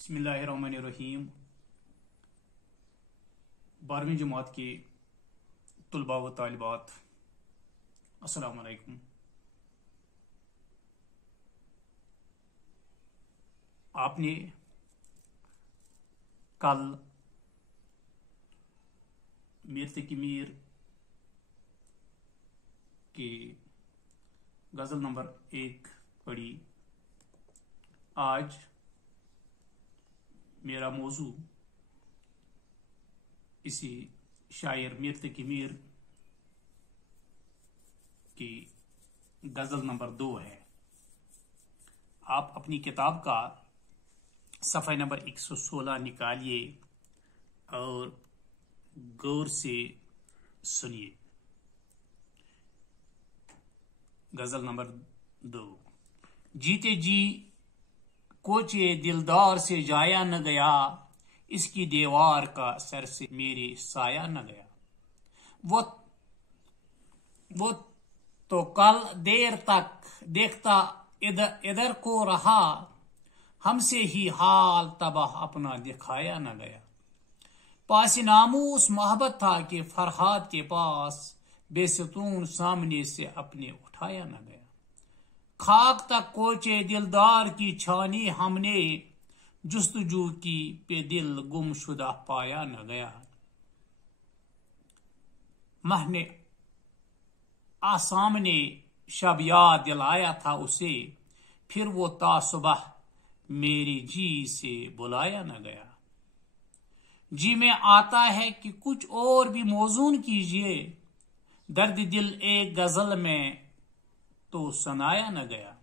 बिस्मिल्लाहिर्रहमानिर्रहीम। 12वीं जमात के तलबा व तालिबात, अस्सलामु अलैकुम। आपने कल मीर तकी मीर की गज़ल नंबर 1 पढ़ी। आज मेरा मौजू इसी शायर मीर तकी मीर की गज़ल नंबर 2 है। आप अपनी किताब का सफ़ा नंबर 116 निकालिए और गौर से सुनिए। गज़ल नंबर 2। जीते जी कोचे दिलदार से जाया न गया, इसकी दीवार का सर से मेरे साया न गया। वो तो कल देर तक देखता इधर को रहा, हमसे ही हाल तबाह अपना दिखाया न गया। पास नामूस मोहब्बत था कि फरहाद के पास, बेसतून सामने से अपने उठाया न गया। खाक तक कोचे दिलदार की छानी हमने, जुस्तजू की पे दिल गुमशुदा पाया न गया। महने आसामने शब याद दिलाया था उसे, फिर वो ता सुबह मेरी जी से बुलाया न गया। जी में आता है कि कुछ और भी मौजून कीजिए, दर्द दिल एक गजल में तो सुनाया न गया।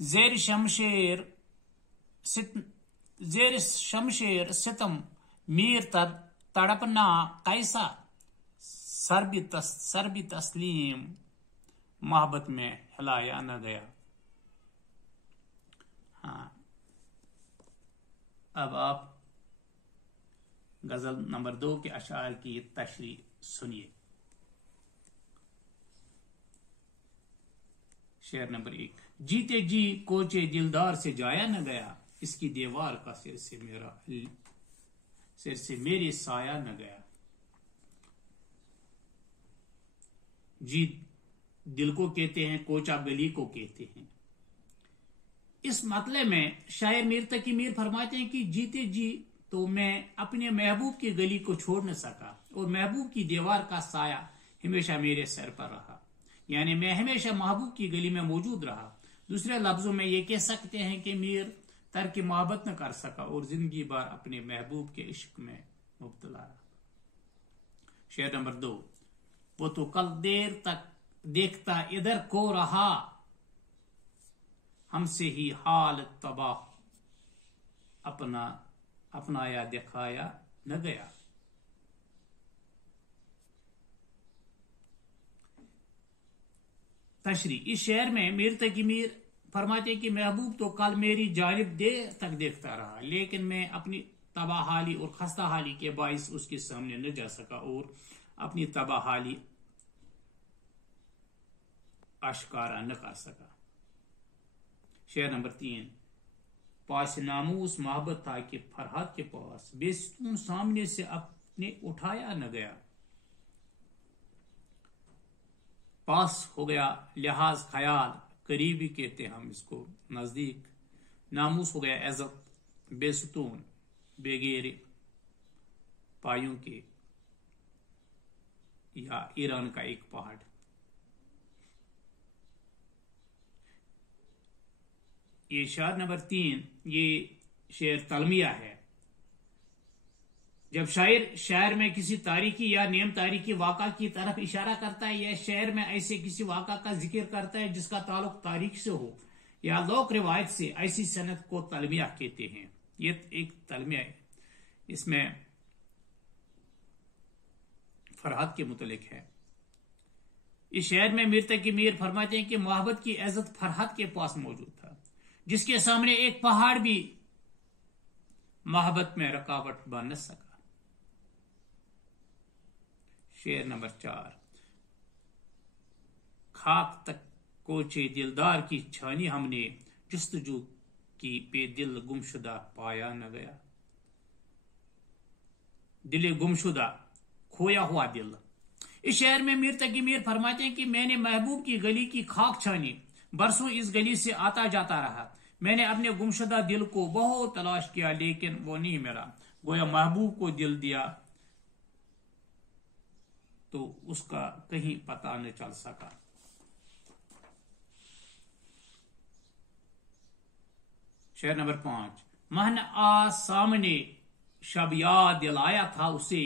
जेर शमशेर सितम मीर तड़पना कैसा, सर भी तस्लीम मोहब्बत में हिलाया न गया। हाँ, अब आप गजल नंबर 2 के अशार की तशरीह सुनिए। शेर नंबर 1। जीते जी कोचे दिलदार से जाया न गया, इसकी दीवार का सिर से मेरे साया न गया। जी दिल को कहते हैं, कोचा गली को कहते हैं। इस मतले में शायर मीर तकी मीर फरमाते हैं कि जीते जी तो मैं अपने महबूब की गली को छोड़ न सका, और महबूब की दीवार का साया हमेशा मेरे सर पर रहा। यानी मैं हमेशा महबूब की गली में मौजूद रहा। दूसरे लफ्जों में ये कह सकते हैं कि मीर तर्क मोहब्बत न कर सका और जिंदगी भर अपने महबूब के इश्क में मुब्तला रहा। शेर नंबर 2। वो तो कल देर तक देखता इधर को रहा, हमसे ही हाल तबाह अपनाया दिखाया न गया। तशरी। इस शेर में मीर तकी मीर फरमाते कि महबूब तो कल मेरी जानिब देर तक देखता रहा, लेकिन मैं अपनी तबाहाली और खस्ता हाली के बाइस उसके सामने न जा सका और अपनी तबाहाली आश्कारा न कर सका। शेर नंबर 3। पास नामूस मोहब्बत था कि फरहाद के पास, बेसतून सामने से अपने उठाया न गया। पास हो गया लिहाज ख्याल, करीबी कहते हैं हम इसको, नजदीक। नामूस हो गया इज्जत, बेसतून बेगैर पायों के, या ईरान का एक पहाड़। ये शेर नंबर 3 ये शेर तलमिया है। जब शायर शेर में किसी तारीखी या नेम तारीखी वाक़ा की तरफ इशारा करता है, या शेर में ऐसे किसी वाक़ा का जिक्र करता है जिसका ताल्लुक तारीख से हो या लोक रिवायत से, ऐसी सनत को तलमिया कहते हैं। ये एक तलमिया है, इसमें फरहाद के मुतलिक है। इस शेर में मीर तकी मीर फरमाते हैं कि मोहब्बत की इज्जत फरहाद के पास मौजूद था, जिसके सामने एक पहाड़ भी मोहब्बत में रुकावट बन न सका। शेर नंबर 4। खाक तक कोचे दिलदार की छानी हमने, जुस्तजू की पे दिल गुमशुदा पाया न गया। दिल गुमशुदा, खोया हुआ दिल। इस शेर में मीर तकी मीर फरमाते हैं कि मैंने महबूब की गली की खाक छानी, बरसों इस गली से आता जाता रहा। मैंने अपने गुमशुदा दिल को बहुत तलाश किया लेकिन वो नहीं मिला। गोया महबूब को दिल दिया तो उसका कहीं पता न चल सका। शेर नंबर 5। महन आ सामने शब याद दिलाया था उसे,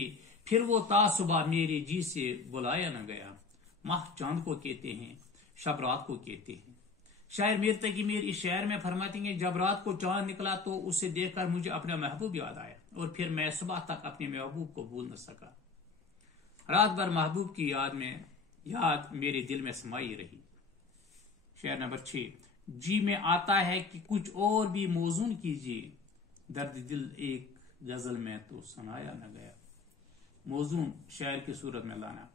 फिर वो तासुबह मेरे जी से बुलाया न गया। माह चांद को कहते हैं, शब रात को कहते हैं। शायर मीर तकी मीर इस शेर में फरमाते हैं, जब रात को चांद निकला तो उसे देखकर मुझे अपना महबूब याद आया और फिर मैं सुबह तक अपने महबूब को भूल न सका। रात भर महबूब की याद मेरे दिल में समाई रही। शेर नंबर 6। जी में आता है कि कुछ और भी मौजून कीजिए, दर्द दिल एक गजल में तो सुनाया न गया। मौजून शायर की सूरत में लाना,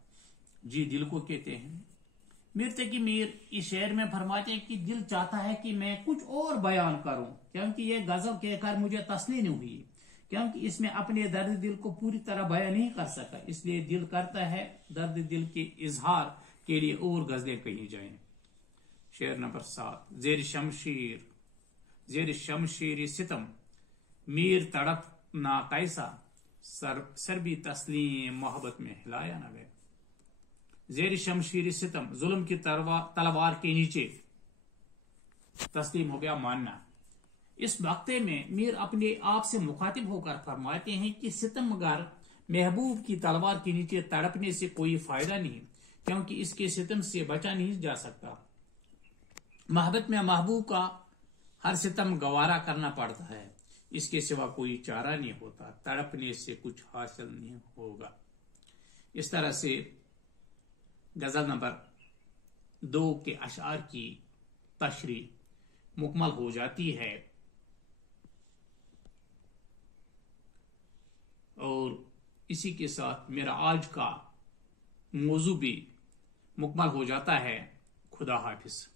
जी दिल को कहते हैं। मीर तकी मीर इस शेर में फरमाते हैं कि दिल चाहता है कि मैं कुछ और बयान करूं, क्योंकि यह गजल कहकर मुझे तसल्ली नहीं हुई, क्योंकि इसमें अपने दर्द दिल को पूरी तरह बयान नहीं कर सका। इसलिए दिल करता है दर्द दिल के इजहार के लिए और गजलें कही जाएं। शेर नंबर 7। जेर शमशीर सितम मीर तड़प ना कैसा, सर भी तस्लीम मोहब्बत में हिलाया ना गया। जेर शमशीर सितम, जुल्म की तलवार के नीचे तस्लीम हो गया मानना। इस वक्ते में मीर अपने आप से मुखातिब होकर फरमाते हैं कि सितमगर महबूब की तलवार के नीचे तड़पने से कोई फायदा नहीं, क्योंकि इसके सितम से बचा नहीं जा सकता। मोहब्बत में महबूब का हर सितम गवारा करना पड़ता है, इसके सिवा कोई चारा नहीं होता। तड़पने से कुछ हासिल नहीं होगा। इस तरह से गजल नंबर 2 के अशआर की तशरी मुकम्मल हो जाती है और इसी के साथ मेरा आज का मौजू भी मुकम्मल हो जाता है। खुदा हाफिज।